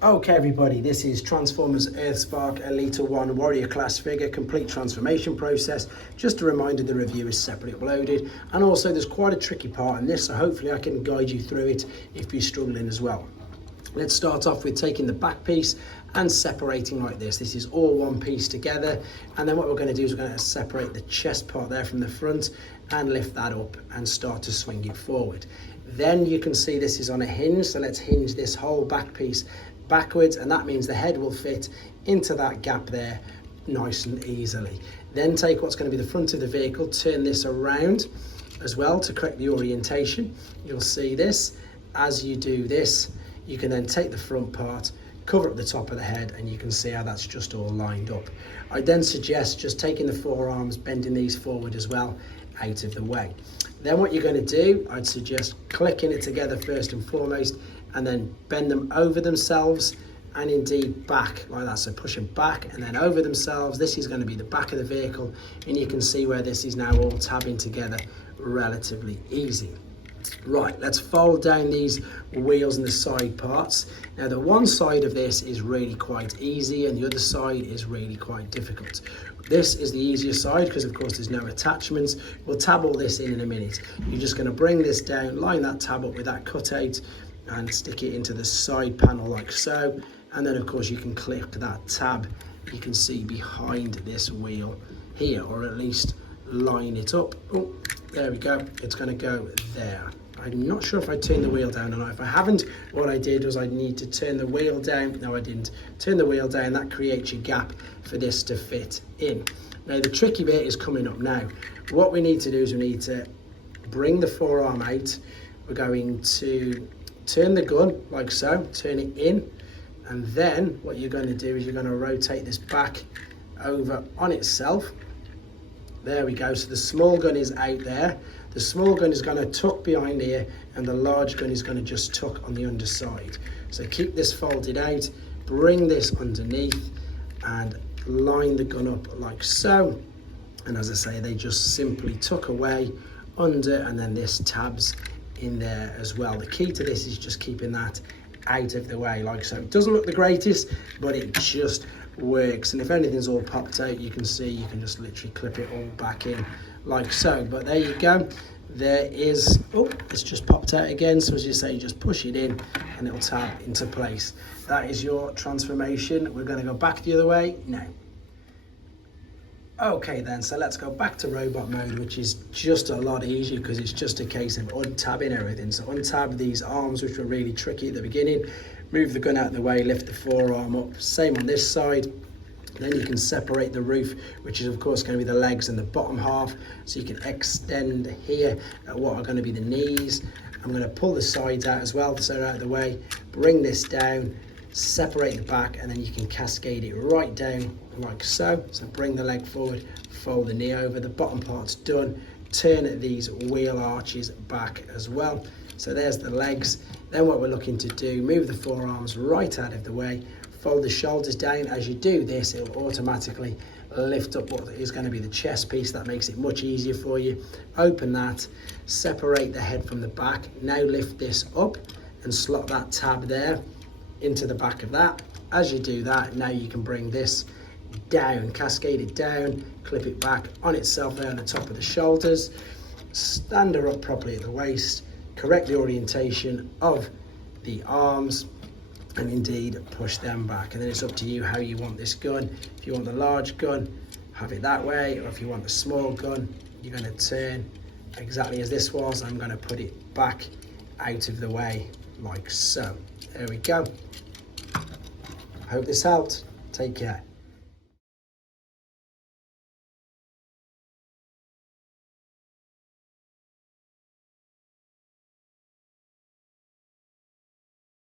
Okay everybody, this is Transformers earthspark Elita 1 warrior class figure, complete transformation process. Just a reminder, the review is separately uploaded, and also there's quite a tricky part in this, so hopefully I can guide you through it if you're struggling as well. Let's start off with taking the back piece and separating like this. This is all one piece together, and then what we're going to do is we're going to separate the chest part there from the front and lift that up and start to swing it forward. Then you can see this is on a hinge, so let's hinge this whole back piece backwards, and that means the head will fit into that gap there nice and easily. Then take what's going to be the front of the vehicle, turn this around as well to correct the orientation. You'll see this. As you do this, you can then take the front part, cover up the top of the head, and you can see how that's just all lined up. I then suggest just taking the forearms, bending these forward as well, out of the way. Then what you're going to do, I'd suggest clicking it together first and foremost, and then bend them over themselves and indeed back like that. So push them back and then over themselves. This is going to be the back of the vehicle, and you can see where this is now all tabbing together relatively easy. Right, let's fold down these wheels and the side parts. Now the one side of this is really quite easy and the other side is really quite difficult. This is the easier side because of course there's no attachments. We'll tab all this in a minute. You're just going to bring this down, line that tab up with that cutout and stick it into the side panel like so, and then of course you can click that tab you can see behind this wheel here, or at least line it up. Oh, there we go, it's going to go there. I'm not sure if I turned the wheel down or not. If I haven't, what I did was I need to turn the wheel down. No, I didn't. Turn the wheel down, that creates your gap for this to fit in. Now the tricky bit is coming up now. What we need to do is we need to bring the forearm out. We're going to turn the gun like so, turn it in, and then what you're going to do is you're going to rotate this back over on itself. There we go, so the small gun is out there. The small gun is going to tuck behind here, and the large gun is going to just tuck on the underside. So keep this folded out, bring this underneath and line the gun up like so. And as I say, they just simply tuck away under, and then this tabs in there as well. The key to this is just keeping that out of the way like so. It doesn't look the greatest, but it just works, and if anything's all popped out, you can see you can just literally clip it all back in like so. But there you go, there is, oh, it's just popped out again. So as you say, just push it in and it'll tab into place. That is your transformation. We're going to go back the other way now. Okay then, so let's go back to robot mode, which is just a lot easier because it's just a case of untabbing everything. So untab these arms, which were really tricky at the beginning, move the gun out of the way, lift the forearm up, same on this side. Then you can separate the roof, which is of course going to be the legs and the bottom half. So you can extend here at what are going to be the knees. I'm going to pull the sides out as well, so they're out of the way, bring this down, separate the back, and then you can cascade it right down like so. So bring the leg forward, fold the knee over, the bottom part's done, turn these wheel arches back as well. So there's the legs. Then what we're looking to do, move the forearms right out of the way, fold the shoulders down. As you do this, it will automatically lift up what is going to be the chest piece. That makes it much easier for you. Open that, separate the head from the back. Now lift this up and slot that tab there into the back of that. As you do that, now you can bring this down, cascade it down, clip it back on itself there on the top of the shoulders, stand her up properly at the waist, correct the orientation of the arms, and indeed push them back. And then it's up to you how you want this gun. If you want the large gun, have it that way, or if you want the small gun, you're going to turn exactly as this was. I'm going to put it back out of the way like so. There we go. Hope this helped. Take care.